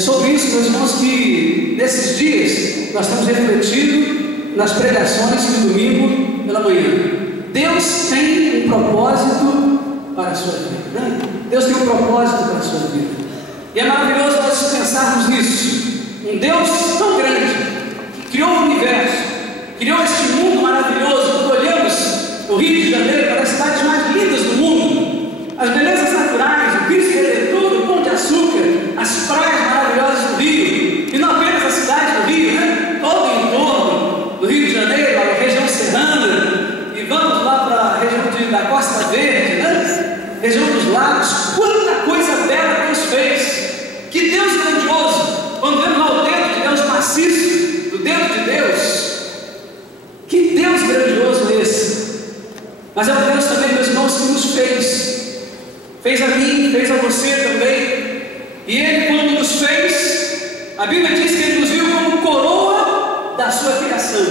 Sobre isso, meus irmãos, que nesses dias nós estamos refletindo nas pregações de domingo pela manhã. Deus tem um propósito para a sua vida, né? Deus tem um propósito para a sua vida. E é maravilhoso nós pensarmos nisso. Um Deus tão grande, que criou o universo, criou este mundo maravilhoso. Quando olhamos o Rio de Janeiro, para as cidades mais lindas do mundo, as belezas naturais, o Cristo Redentor, o Pão de Açúcar, as praias maravilhosas do Rio, e não apenas a cidade do Rio, né? Todo o entorno do Rio de Janeiro, a região serrana, e vamos lá para a região da Costa Verde, né? Região dos lagos. Quanta coisa bela Deus fez! Que Deus grandioso! Quando vemos lá o dedo de Deus maciço, do dedo de Deus, que Deus grandioso é esse! Mas é um Deus também, meus irmãos, que nos fez a mim, fez a você também. E Ele, quando nos fez, a Bíblia diz que Ele nos viu como coroa da sua criação,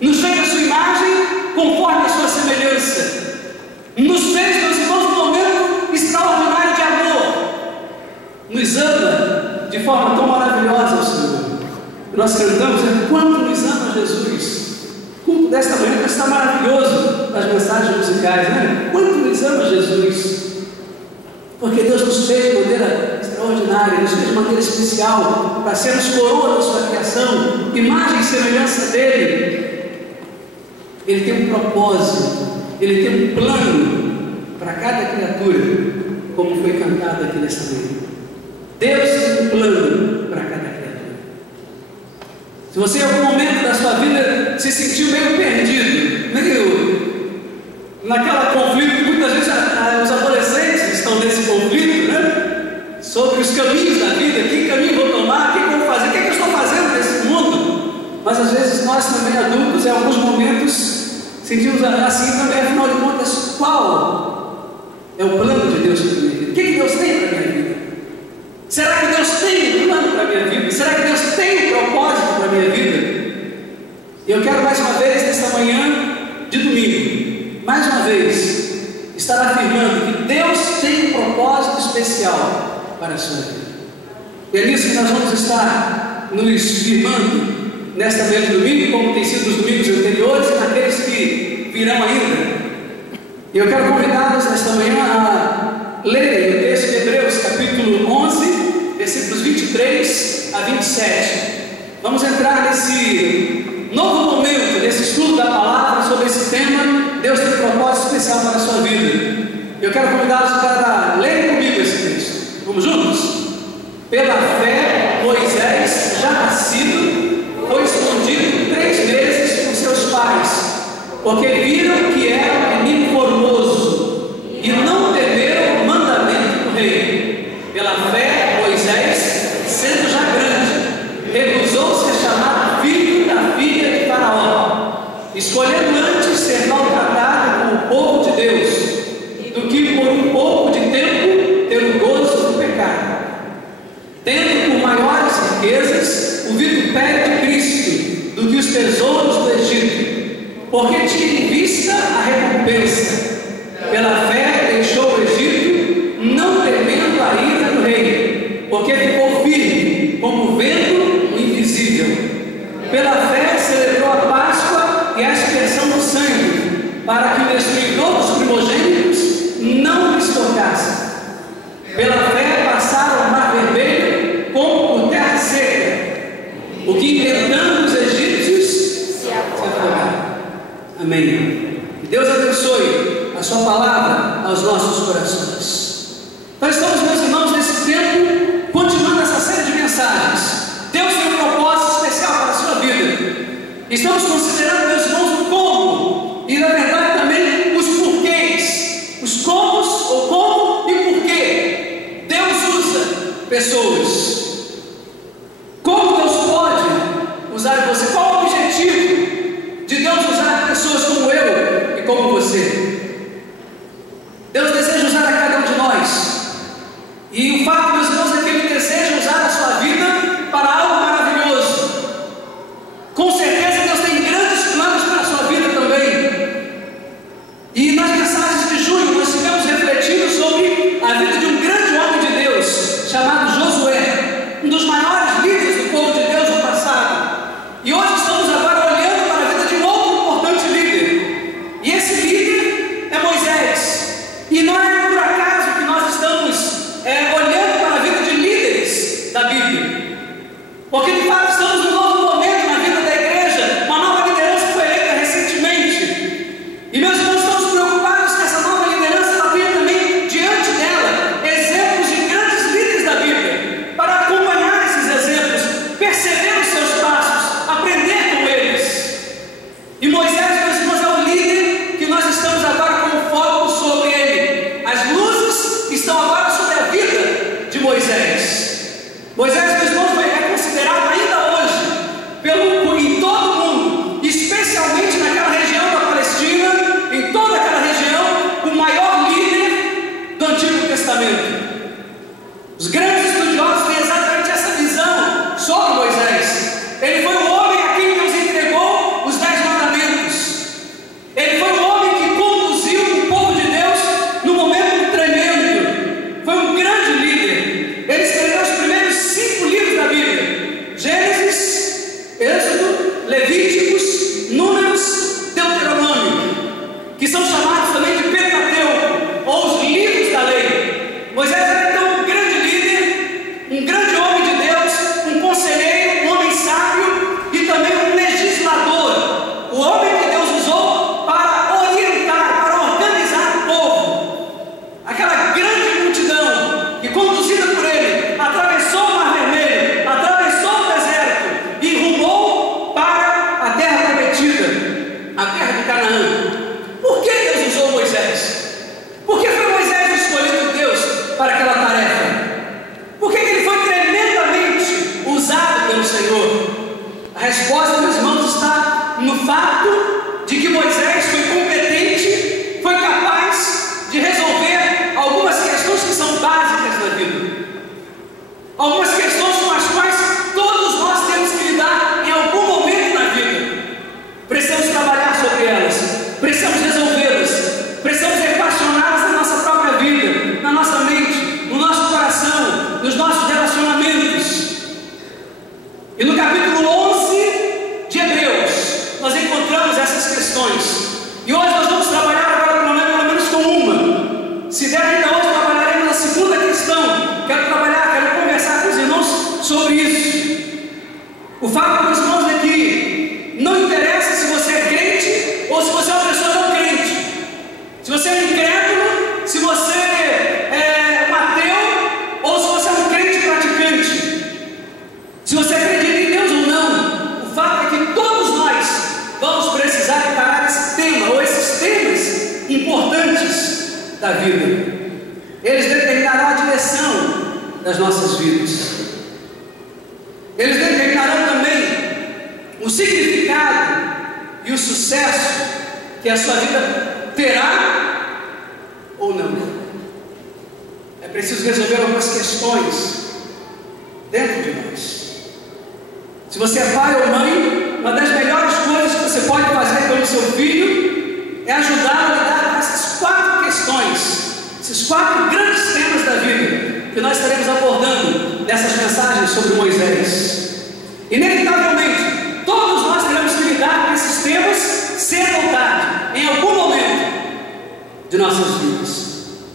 nos fez a sua imagem conforme a sua semelhança, nos fez, meus irmãos, num momento extraordinário de amor, nos ama de forma tão maravilhosa ao Senhor. Nós cantamos, quanto nos ama Jesus. O culto desta manhã está maravilhoso nas mensagens musicais, né? Quanto nos ama Jesus. Porque Deus nos fez de maneira extraordinária, nos fez de maneira especial, para sermos coroa da sua criação, imagem e semelhança dEle. Ele tem um propósito, Ele tem um plano para cada criatura, como foi cantado aqui nesta manhã. Deus tem um plano para cada criatura. Se você em algum momento da sua vida se sentiu meio perdido, meio naquela conflito, muitas vezes os adolescentes estão nesse conflito, né? Sobre os caminhos da vida, que caminho vou tomar, o que eu vou fazer, o que eu estou fazendo nesse mundo. Mas às vezes nós também adultos, em alguns momentos, sentimos assim também, afinal de contas, qual é o plano de Deus para a minha vida? O que Deus tem para a minha vida? Será que Deus tem um plano para a minha vida? Será que Deus tem um propósito para a minha vida? E eu quero mais uma vez, nesta manhã de domingo, mais uma vez, estar afirmando que Deus tem um propósito especial para a sua vida. E é nisso que nós vamos estar nos firmando nesta manhã de domingo, como tem sido nos domingos anteriores e naqueles que virão ainda. E eu quero convidá-los nesta manhã a lerem o texto de Hebreus, capítulo 11, versículos 23 a 27. Vamos entrar nesse novo momento, nesse estudo da palavra sobre esse tema. Deus tem um propósito especial para a sua vida. Eu quero convidá-los para lerem comigo esse texto. Vamos juntos? Pela fé, Moisés, já nascido, foi escondido 3 meses por seus pais, porque viram que era um menino formoso e não temeram o mandamento do rei. Pela fé, Moisés, sendo já grande, recusou-se a chamar filho da filha de Faraó, escolhendo antes ser maltratado com o povo de Deus, do que por um pouco de tempo ter o gozo do pecado. Tendo por maiores riquezas o vitupério de Cristo do que os tesouros do Egito, porque tinha em vista a recompensa. Pela fé deixou o Egito, não temendo a ira do rei, porque ficou firme, como vendo o invisível. Pela fé celebrou a Páscoa e a aspersão do sangue, para que o destruidor dos primogênitos não lhes tocasse. Pela fé passaram o mar vermelho como por terra seca, o que intentando os egípcios se afogaram. Amém. Que Deus abençoe a sua palavra aos nossos corações. Então estamos, meus irmãos, nesse tempo, continuando essa série de mensagens. Deus tem um propósito especial para a sua vida. Estamos considerando, meus irmãos, o como e, na verdade, também os porquês. Os comos, ou como e porquê Deus usa pessoas. Como Deus pode usar você? Qual o objetivo de Deus usar pessoas como eu e como você? Deus deseja usar a cada um de nós. E o fato, meus irmãos, é que Ele deseja usar a sua vida para algo maravilhoso. Com certeza Deus tem grandes planos para a sua vida também. E nas mensagens de junho nós estivemos refletindo sobre a vida de um grande homem de Deus chamado Josué. Algumas questões com as quais todos nós temos que lidar em algum momento na vida. Precisamos trabalhar sobre elas, precisamos resolvê-las, precisamos equacioná-las na nossa própria vida, na nossa mente, no nosso coração, nos nossos relacionamentos. E no capítulo 11 de Hebreus, nós encontramos essas questões. E hoje nós vamos trabalhar agora pelo menos com uma. Se der ainda hoje, trabalharemos na segunda questão. Quero conversar com os irmãos sobre isso. O fato, meus irmãos, é que não interessa se você é crente ou se você é uma pessoa não crente. Se você é incrédulo, se você é um ateu ou se você é um crente praticante. Se você acredita em Deus ou não, o fato é que todos nós vamos precisar encarar esse tema ou esses temas importantes da vida. Eles determinarão a direção das nossas vidas. Eles determinarão também o significado e o sucesso que a sua vida terá ou não. É preciso resolver algumas questões dentro de nós. Se você é pai ou mãe, uma das melhores coisas que você pode fazer pelo seu filho é ajudá-lo a lidar com essas 4 questões, esses 4 grandes temas da vida que nós estaremos abordando nessas mensagens sobre Moisés. Inevitavelmente, todos nós teremos que lidar com esses temas cedo ou tarde, em algum momento de nossas vidas.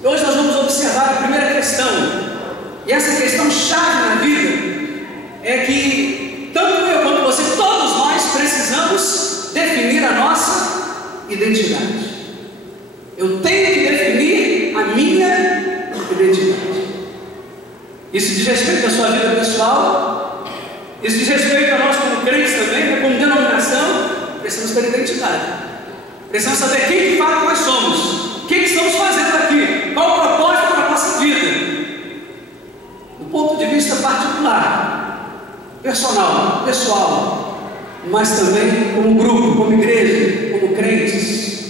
E hoje nós vamos observar a primeira questão, e essa questão chave na vida é que tanto eu quanto você, todos nós precisamos definir a nossa identidade. Eu tenho que definir a minha identidade. Isso diz respeito à sua vida pessoal, isso diz respeito a nós como crentes também, né? Como denominação, precisamos ter identidade. Precisamos saber quem de fato nós somos, o que estamos fazendo aqui, qual o propósito da nossa vida. Do ponto de vista particular, pessoal, mas também como grupo, como igreja, como crentes.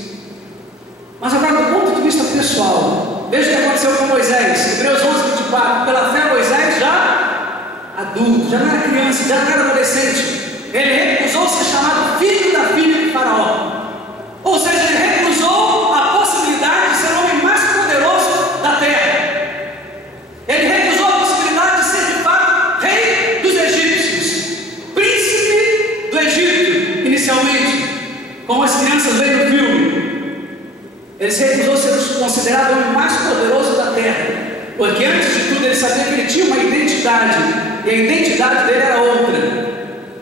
Mas agora, do ponto de vista pessoal, veja o que aconteceu com Moisés. Hebreus 11:24. Pela fé, Moisés já adulto, já não era criança, já não era adolescente, ele recusou ser chamado filho da filha de Faraó. Ou seja, ele recusou a possibilidade de ser o homem mais poderoso da terra. Ele recusou a possibilidade de ser de fato rei dos egípcios, príncipe do Egito, inicialmente, como as crianças veem no filme. Ele se recusou a ser considerado o homem mais poderoso da terra, porque antes de tudo ele sabia que ele tinha uma identidade, e a identidade dele era outra.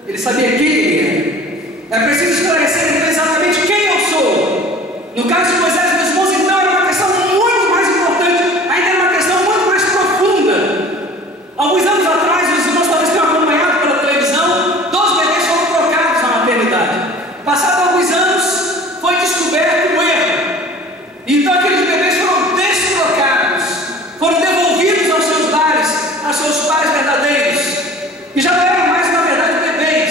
Ele sabia quem ele era. É preciso esclarecer exatamente quem eu sou. No caso de Moisés, meus irmãos, então era uma questão muito mais importante, ainda era uma questão muito mais profunda. Alguns anos atrás, os irmãos talvez tenham acompanhado pela televisão, 2 bebês foram trocados na maternidade. Passados alguns anos, foi descoberto o erro. Então aqueles bebês foram destrocados, foram devolvidos aos seus lares, aos seus pais verdadeiros. E já não eram mais, na verdade, bebês,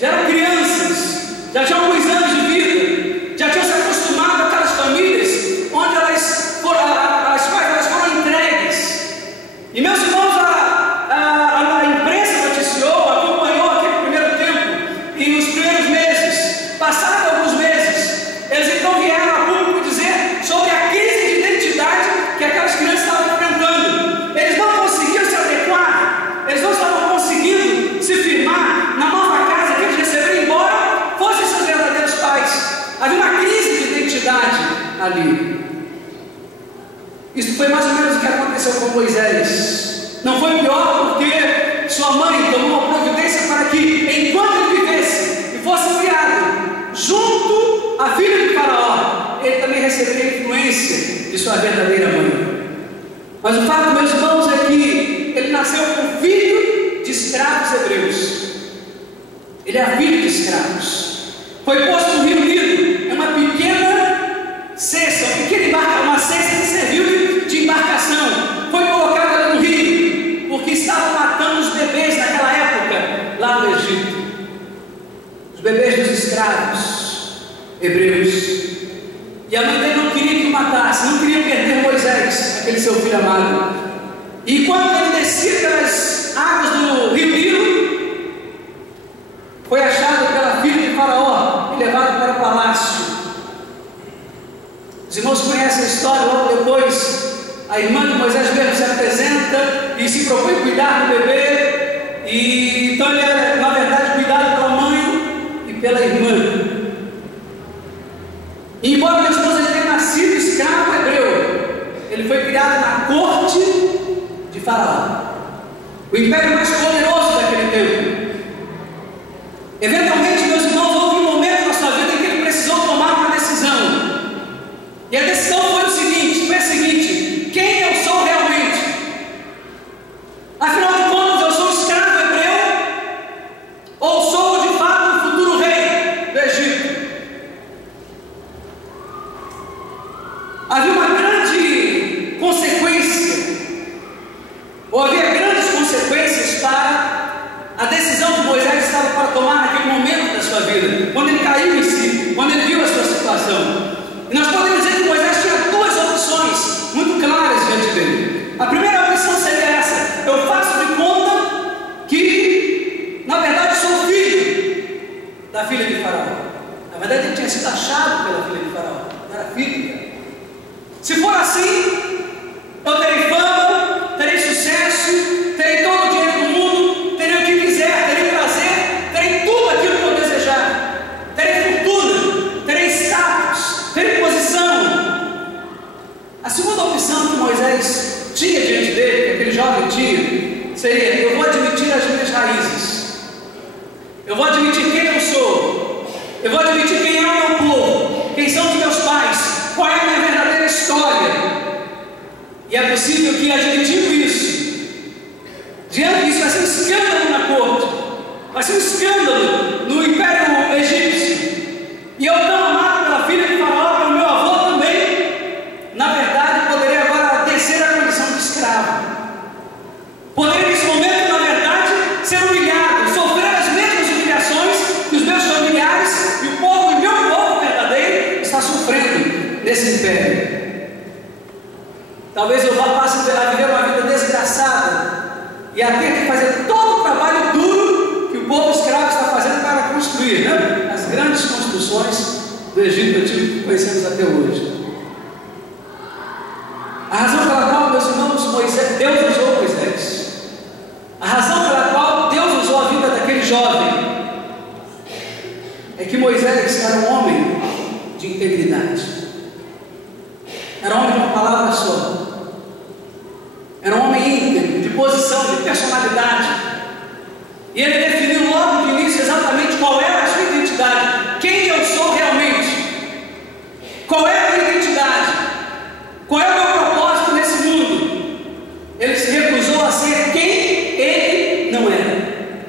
já eram crianças, já tinham alguns anos de vida, já tinham se acostumado a aquelas famílias onde as pais foram entregues. E meus irmãos, a imprensa noticiou, acompanhou aquele primeiro tempo e os primeiros meses. Passados alguns meses, eles então vieram a público dizer sobre a crise de identidade que aquelas crianças estavam enfrentando. Eles não conseguiam se adequar, eles não estavam conseguindo se firmar na nova casa que eles receberam, embora fossem seus verdadeiros pais. Havia uma crise de identidade ali. Isso foi mais ou menos o que aconteceu com Moisés. Não foi pior porque sua mãe tomou uma providência para que, enquanto ele vivesse e fosse criado junto à filha de Faraó, ele também receberia a influência de sua verdadeira mãe. Mas o fato, meus irmãos, é que ele nasceu como filho de escravos hebreus. Ele é filho de escravos. Foi posto no Rio Nilo, é uma pequena cesta, uma cesta que serviu de embarcação. Foi colocada no rio, porque estavam matando os bebês naquela época, lá no Egito. Os bebês dos escravos hebreus. E a mãe dele não queria que o matasse, não queria perder Moisés, aquele seu filho amado. E quando ele descia pelas conhece a história, logo depois a irmã de Moisés mesmo se apresenta e se propõe cuidar do bebê, e então ele era, na verdade, cuidado pela mãe e pela irmã. E embora meu esposo tenha nascido escravo hebreu, ele foi criado na corte de Faraó, o império mais poderoso daquele tempo. Eventualmente, meus irmãos, houve um momento na sua vida em que ele precisou tomar uma decisão. E a decisão foi a seguinte: quem eu sou realmente? Afinal de contas, eu sou escravo hebreu ou sou de fato o futuro rei do Egito? Havia uma grande consequência, ou havia grandes consequências para a decisão que Moisés estava para tomar naquele momento da sua vida, quando ele caiu em si, quando ele viu a sua situação. E nós podemos dizer que Moisés tinha duas opções muito claras diante dele. A primeira opção seria essa: eu faço de conta que, na verdade, sou filho da filha de Faraó. Na verdade, ele tinha sido achado pela filha de Faraó, era filho dela. Se for assim, eu terei fama, terei sucesso, terei todo o dinheiro do mundo, terei o que quiser, terei prazer, terei tudo aquilo que eu desejar, terei fortuna, terei status, terei posição. A segunda opção que Moisés tinha diante dele, que aquele jovem tinha, seria: eu vou admitir as minhas raízes, eu vou admitir quem eu sou, eu vou admitir quem é o meu povo, quem são os meus pais, qual é a minha verdadeira história. E é possível que, admitindo isso, diante disso, vai ser um escândalo na corte, vai ser um escândalo no império egípcio, e eu, tão amado pela filha de Faraó, pelo meu avô também, na verdade, poderia agora descer a condição de escravo, poderia nesse momento, na verdade, ser humilhado, sofrer as mesmas humilhações que os meus familiares e o povo, e meu povo verdadeiro, está sofrendo nesse império. Talvez eu passe a viver uma vida desgraçada e a ter que fazer todo o trabalho duro que o povo escravo está fazendo para construir, né? As grandes construções do Egito antigo que conhecemos até hoje. A razão pela qual, meus irmãos, Deus usou Moisés, a razão pela qual Deus usou a vida daquele jovem, é que Moisés era um homem de integridade, era um homem de uma palavra só, era um homem íntegro, de posição, de personalidade, e ele definiu logo de início exatamente qual era a sua identidade, quem eu sou realmente, qual é a minha identidade, qual é o meu propósito nesse mundo. Ele se recusou a ser quem ele não era,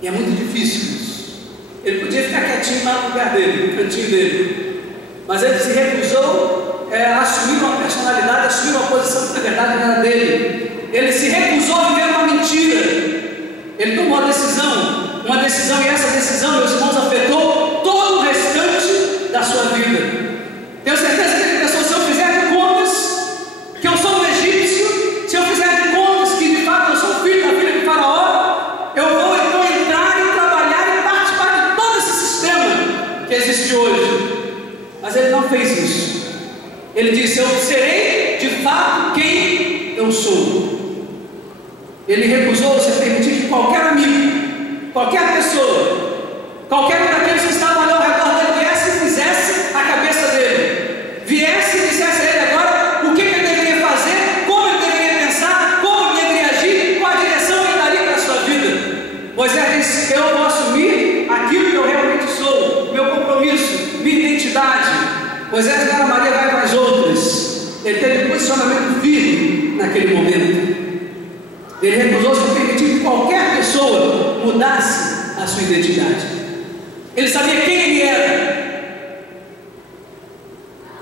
e é muito difícil isso. Ele podia ficar quietinho lá no lugar dele, no cantinho dele, mas ele se recusou a assumir uma personalidade, assumir uma posição que na verdade não era dele. Ele se recusou a viver uma mentira. Ele tomou uma decisão, e essa decisão, meus irmãos, afetou todo o restante da sua vida. Tenho certeza que ele pensou: se eu fizer de contas que eu sou um egípcio, se eu fizer de contas que de fato eu sou filho da filha de Faraó, eu vou então entrar e trabalhar e participar de todo esse sistema que existe hoje. Mas ele não fez isso. Ele disse: eu serei de fato quem eu sou. Ele recusou-se a permitir que qualquer amigo, qualquer pessoa, qualquer um daqueles que estavam ali ao redor dele viesse e fizesse a cabeça dele, viesse e dissesse a ele agora o que ele deveria fazer, como ele deveria pensar, como ele deveria agir, qual a direção ele daria para a sua vida. Moisés disse: eu vou assumir aquilo que eu realmente sou, meu compromisso, minha identidade. Moisés não era Maria vai com as outras. Ele teve um posicionamento firme naquele momento. Ele recusou-se a permitir que qualquer pessoa mudasse a sua identidade. Ele sabia quem ele era.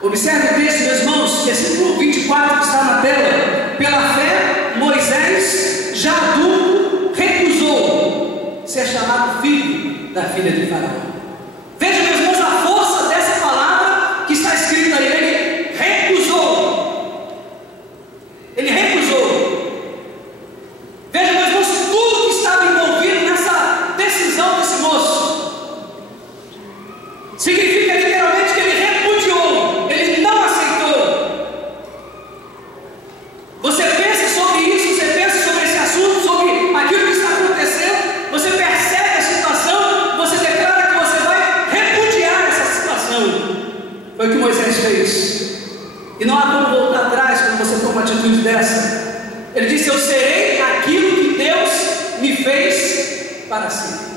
Observe o texto, meus irmãos, versículo 24 que está na tela. Pela fé, Moisés, já adulto, recusou ser chamado filho da filha de Faraó. Veja, meus irmãos, a força dessa palavra que está escrita aí. Ele recusou. Ele recusou. Veja, meus irmãos, tudo que estava envolvido nessa decisão desse moço significa literalmente que ele repudiou, ele não aceitou para sempre.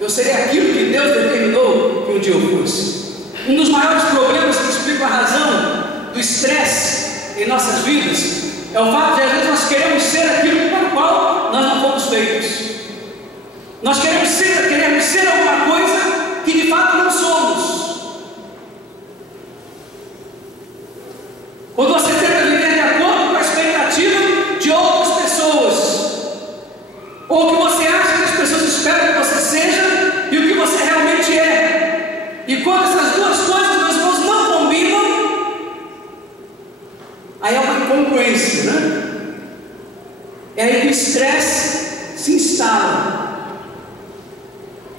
Eu serei aquilo que Deus determinou que um dia eu fosse. Um dos maiores problemas que explica a razão do estresse em nossas vidas é o fato de às vezes nós queremos ser aquilo para o qual nós não fomos feitos. Nós queremos ser alguma coisa que de fato não somos. Quando você tenta viver de acordo com a expectativa de outras pessoas, ou o que você acha que as pessoas esperam que você seja e o que você realmente é, e quando essas duas coisas, meus irmãos, não combinam, aí é uma incongruência, né? É aí que o estresse se instala.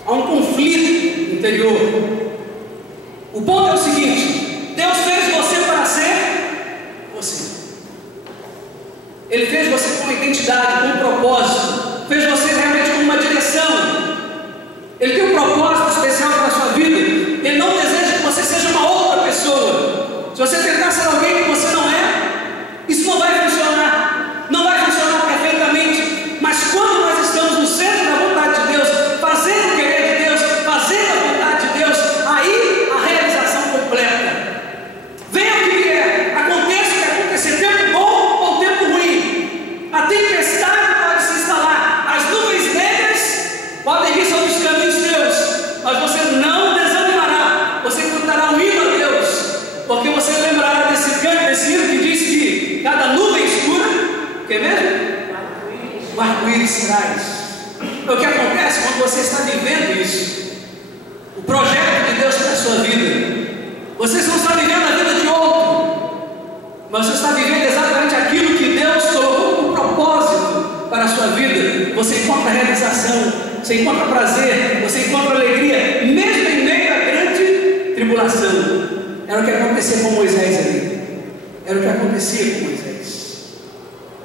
Há um conflito interior. O ponto é o seguinte: Deus fez você para ser você. Ele fez você com uma identidade, com um propósito, fez você realmente com uma direção. Ele tem um propósito especial para a sua vida. Ele não deseja que você seja uma outra pessoa. Se você tentar ser alguém que você não é, isso não vai funcionar. Não vai funcionar perfeitamente. Mas quando nós estamos no centro da vontade de Deus, fazendo o querer de Deus, fazendo a vontade de Deus, aí a realização completa. Venha o que vier, aconteça o que acontecer, tempo bom ou tempo ruim. A tempestade pode se instalar, as nuvens negras podem vir sobre os caminhos teus, mas você não desanimará. Você cantará um hino a Deus, porque você lembrará desse hino que diz que cada nuvem escura, o que mesmo? O arco-íris traz. O que acontece quando você está vivendo isso? O projeto de Deus para a sua vida. Você não está vivendo a vida de outro, mas você está vivendo exatamente aquilo que Deus colocou como propósito para a sua vida. Você encontra realização, você encontra prazer, você encontra alegria, mesmo em meio à grande tribulação. Era o que acontecia com Moisés ali. Era o que acontecia com Moisés.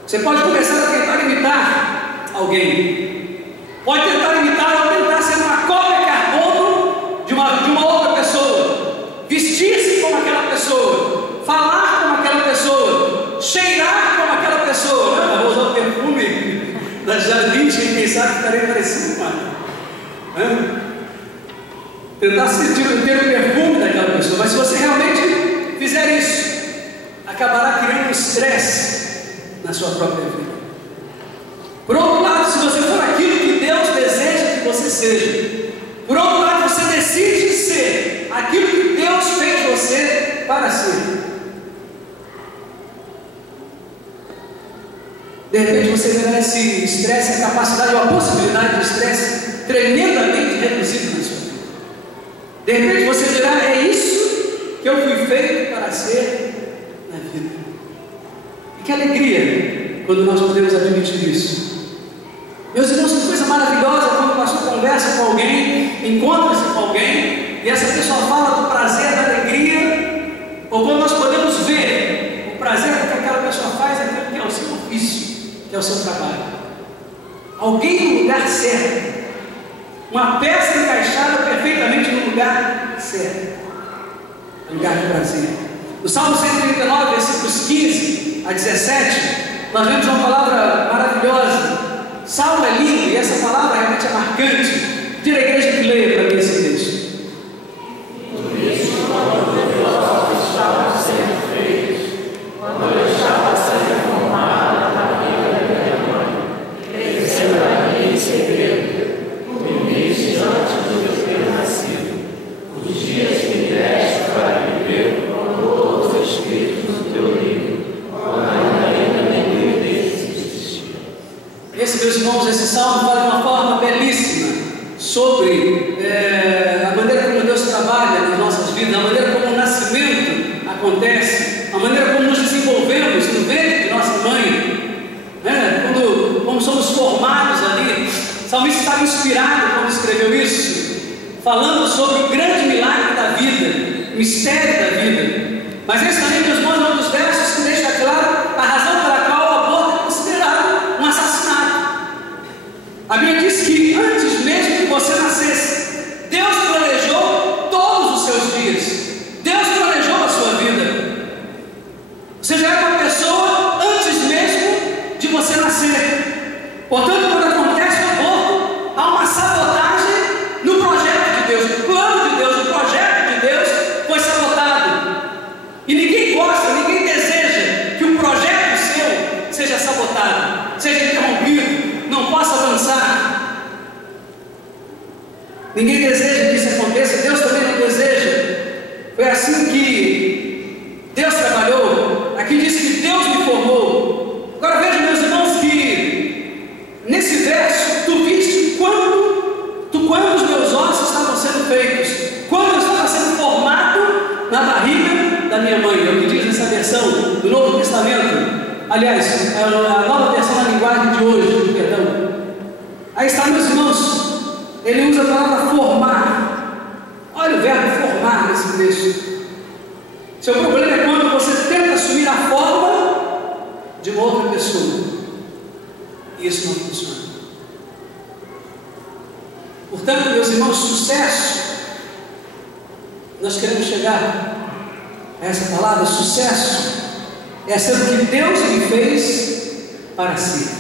Você pode começar a tentar imitar alguém, pode tentar imitar ou tentar ser uma cópia carbono de uma outra pessoa, vestir-se como aquela pessoa, falar como aquela pessoa, cheirar como aquela pessoa. Eu vou usar o perfume da Jardim, quem sabe ficarei parecido, mano. Tentar sentir o perfume daquela pessoa. Mas se você realmente fizer isso, acabará criando um estresse na sua própria vida. Por outro lado, se você for aquilo que Deus deseja que você seja, por outro lado, você decide ser aquilo que Deus fez você para ser, de repente você verá esse estresse, a capacidade ou a possibilidade de estresse tremendamente reduzido na sua vida. De repente você dirá: é isso que eu fui feito para ser na vida. E que alegria quando nós podemos admitir isso. Meus irmãos, que coisa maravilhosa quando o pastor conversa com alguém, encontra-se com alguém, e essa pessoa fala do prazer, da alegria, ou quando nós podemos ver o prazer que aquela pessoa faz, aquilo que é o seu ofício, que é o seu trabalho. Alguém no lugar certo, uma peça encaixada perfeitamente no lugar certo, lugar de prazer. No Salmo 139, versículos 15 a 17, nós vemos uma palavra maravilhosa. Salmo é lindo e essa palavra realmente é marcante. Diga a igreja que leia para mim esse texto. Por isso, quando Deus estava sendo feito, quando eu estava sendo formada na barriga da minha mãe, cresceu a mim em segredo, me viste antes de eu ter nascido. Os dias que me deste para viver, todos escritos no teu livro, ainda nem deles existia. Meus irmãos, esse salmo fala de uma forma belíssima sobre a maneira como Deus trabalha nas nossas vidas, a maneira como o nascimento acontece, a maneira como nos desenvolvemos no ventre de nossa mãe, como somos formados ali. O salmista estava inspirado quando escreveu isso, falando sobre o grande milagre da vida, o mistério da vida. Mas esse também, meus irmãos, é um dos versos que deixa claro a razão pela qual o aborto é considerado um assassinato. A Bíblia diz que antes mesmo que você nascesse, Deus planejou todos os seus dias. Deus planejou a sua vida. Você já era uma pessoa antes mesmo de você nascer. Portanto, quando acontece o aborto, Ninguém deseja que isso aconteça, Deus também não deseja. Foi assim que Deus trabalhou. Aqui diz que Deus me formou. Agora veja, meus irmãos, que nesse verso tu viste quando os meus ossos estavam sendo feitos, quando eu estava sendo formado na barriga da minha mãe. É o que diz nessa versão do Novo Testamento. Aliás, a nova versão da linguagem de hoje, perdão. Aí está, meus irmãos, ele usa a palavra formar. Olha o verbo formar nesse texto. Seu problema é quando você tenta assumir a forma de uma outra pessoa. E isso não funciona. Portanto, meus irmãos, sucesso. Nós queremos chegar a essa palavra, sucesso. É ser o que Deus me fez para si.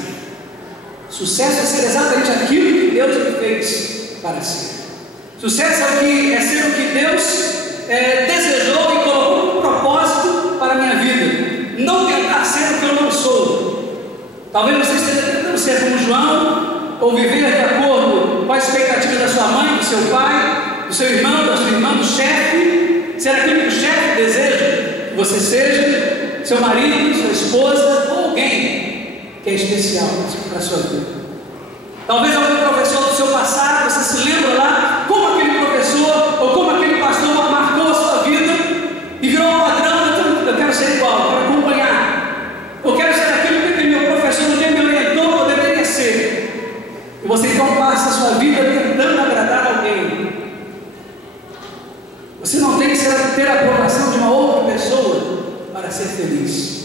Sucesso é ser exatamente aquilo que Deus me fez para si. Sucesso é ser o que Deus desejou e colocou como propósito para a minha vida. Não tentar ser o que eu não sou. Talvez você esteja tentando ser como João, ou viver de acordo com a expectativa da sua mãe, do seu pai, do seu irmão, da sua irmã, do chefe. Ser aquilo que o chefe deseja que você seja. Seu marido, sua esposa, ou alguém que é especial para a sua vida. Talvez algum professor do seu passado, você se lembra lá, como aquele professor, ou como aquele pastor marcou a sua vida, e virou um padrão. Então, eu quero ser igual, eu quero acompanhar, eu quero ser aquilo que aquele meu professor no dia me orientou, eu deveria ser. E você então passa a sua vida tentando agradar alguém. Você não tem que ter a aprovação de uma outra pessoa para ser feliz.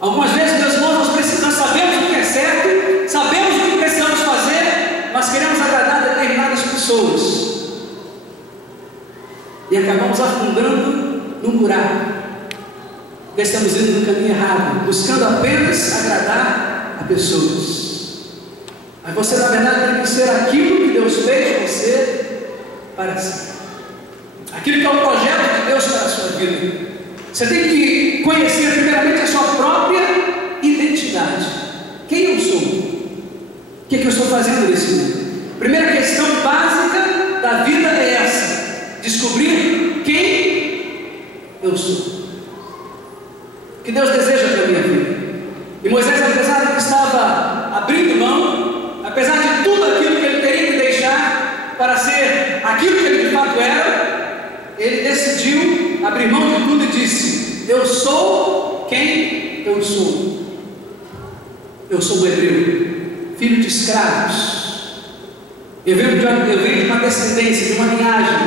Algumas vezes, meus irmãos, nós sabemos o que é certo, sabemos o que precisamos fazer, mas queremos agradar determinadas pessoas e acabamos afundando num buraco, porque estamos indo no caminho errado, buscando apenas agradar a pessoas. Mas você, na verdade, tem que ser aquilo que Deus fez você para si, aquilo que é o projeto de Deus para a sua vida. Você tem que conhecer primeiramente a sua própria identidade. Quem eu sou? O que eu estou fazendo nesse mundo? Primeira questão básica da vida é essa: descobrir quem eu sou. O que Deus deseja para a minha vida. E Moisés, apesar de que estava abrindo mão, apesar de tudo aquilo que ele teria que deixar para ser aquilo que ele de fato era, ele decidiu abrir mão de tudo e disse: eu sou quem eu sou. Eu sou um hebreu, filho de escravos. Eu venho de uma descendência, de uma linhagem.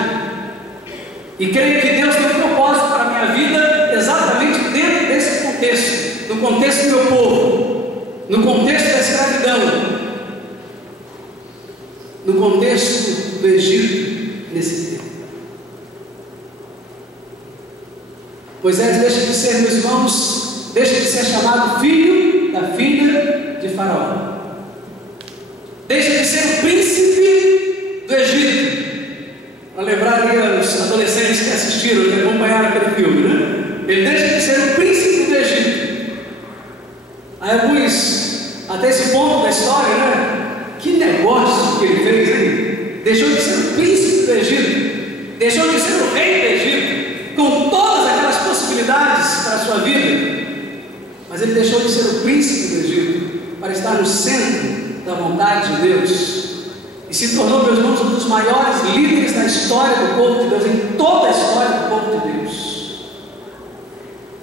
E creio que Deus tem um propósito para a minha vida exatamente dentro desse contexto, no contexto do meu povo, no contexto da escravidão, no contexto do Egito, nesse tempo. Moisés deixa de ser, meus irmãos, deixa de ser chamado filho da filha de Faraó. Deixa de ser o príncipe do Egito. Para lembrar ali os adolescentes que assistiram, que acompanharam aquele filme, né? Ele deixa de ser o príncipe do Egito. Aí alguns, até esse ponto da história, né? Que negócio que ele fez, hein? Deixou de ser o príncipe do Egito, deixou de ser o rei do Egito, com todas aquelas possibilidades para a sua vida, mas ele deixou de ser o príncipe do Egito para estar no centro da vontade de Deus, e se tornou, meus irmãos, um dos maiores líderes da história do povo de Deus, em toda a história do povo de Deus.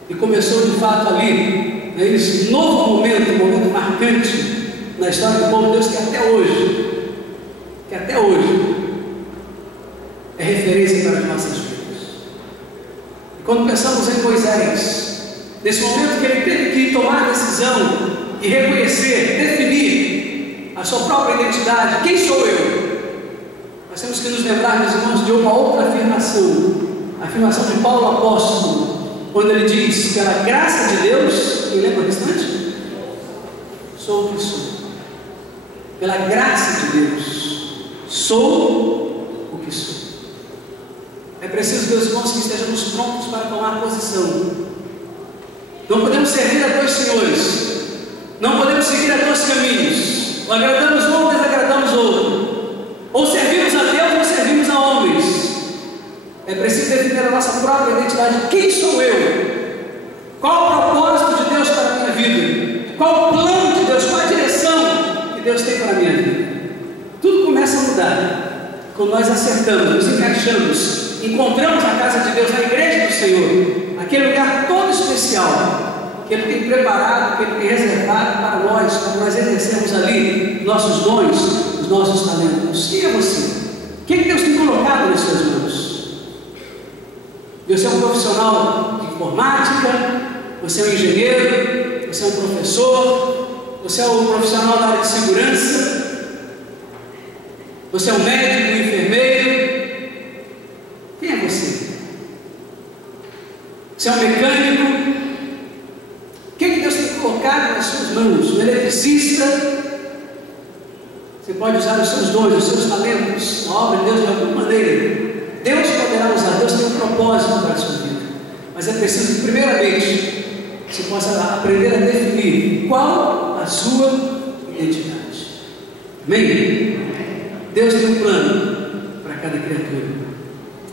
E começou de fato ali, né, esse novo momento, um momento marcante na história do povo de Deus, que até hoje é referência para as nossas vidas. E quando pensamos em Moisés, nesse momento que ele teve que tomar a decisão e reconhecer, definir a sua própria identidade, quem sou eu? Nós temos que nos lembrar, meus irmãos, de uma outra afirmação, a afirmação de Paulo apóstolo, quando ele diz: pela graça de Deus, quem lembra o restante? Sou o que sou. Pela graça de Deus, sou o que sou. É preciso, meus irmãos, que estejamos prontos para tomar posição. Não podemos servir a dois senhores, não podemos seguir a dois caminhos, ou agradamos um ou desagradamos outro, ou servir É preciso definir a nossa própria identidade. Quem sou eu? Qual o propósito de Deus para a minha vida? Qual o plano de Deus? Qual a direção que Deus tem para a minha vida? Tudo começa a mudar quando nós acertamos, nos encaixamos, encontramos a casa de Deus, na igreja do Senhor, aquele lugar todo especial que Ele tem preparado, que Ele tem reservado para nós exercermos ali nossos dons, os nossos talentos. Quem é você? O que Deus tem colocado nas suas mãos? Você é um profissional de informática, você é um engenheiro, você é um professor, você é um profissional da área de segurança, você é um médico, um enfermeiro. Quem é você? Você é um mecânico? O que Deus tem colocado nas suas mãos? Um eletricista? Você pode usar os seus dons, os seus talentos, a obra de Deus de alguma maneira. Deus poderá usar, Deus tem um propósito para a sua vida. Mas é preciso que, primeiramente, você possa aprender a definir qual a sua identidade. Amém? Deus tem um plano para cada criatura.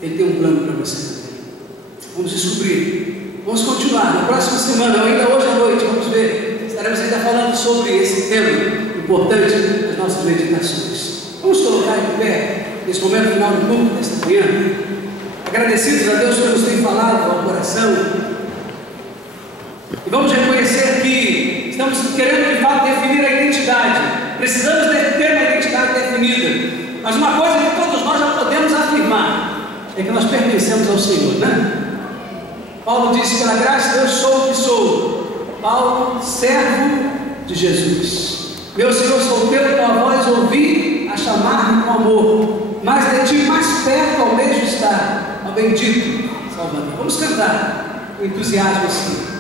Ele tem um plano para você também. Vamos descobrir. Vamos continuar. Na próxima semana, ou ainda hoje à noite, vamos ver. Estaremos ainda falando sobre esse tema importante das nossas meditações. Vamos colocar em pé nesse momento final do culto desta manhã, agradecidos a Deus por nos ter falado ao coração, e vamos reconhecer que estamos querendo de fato definir a identidade. Precisamos ter uma identidade definida, mas uma coisa que todos nós já podemos afirmar é que nós pertencemos ao Senhor, né? Paulo disse: pela graça de Deus sou o que sou. Paulo, servo de Jesus. Meu Senhor, sou pela tua voz ouvi a chamar-me com amor, mas de ti mais perto almejo estar, ó bendito Salvador. Vamos cantar com entusiasmo assim.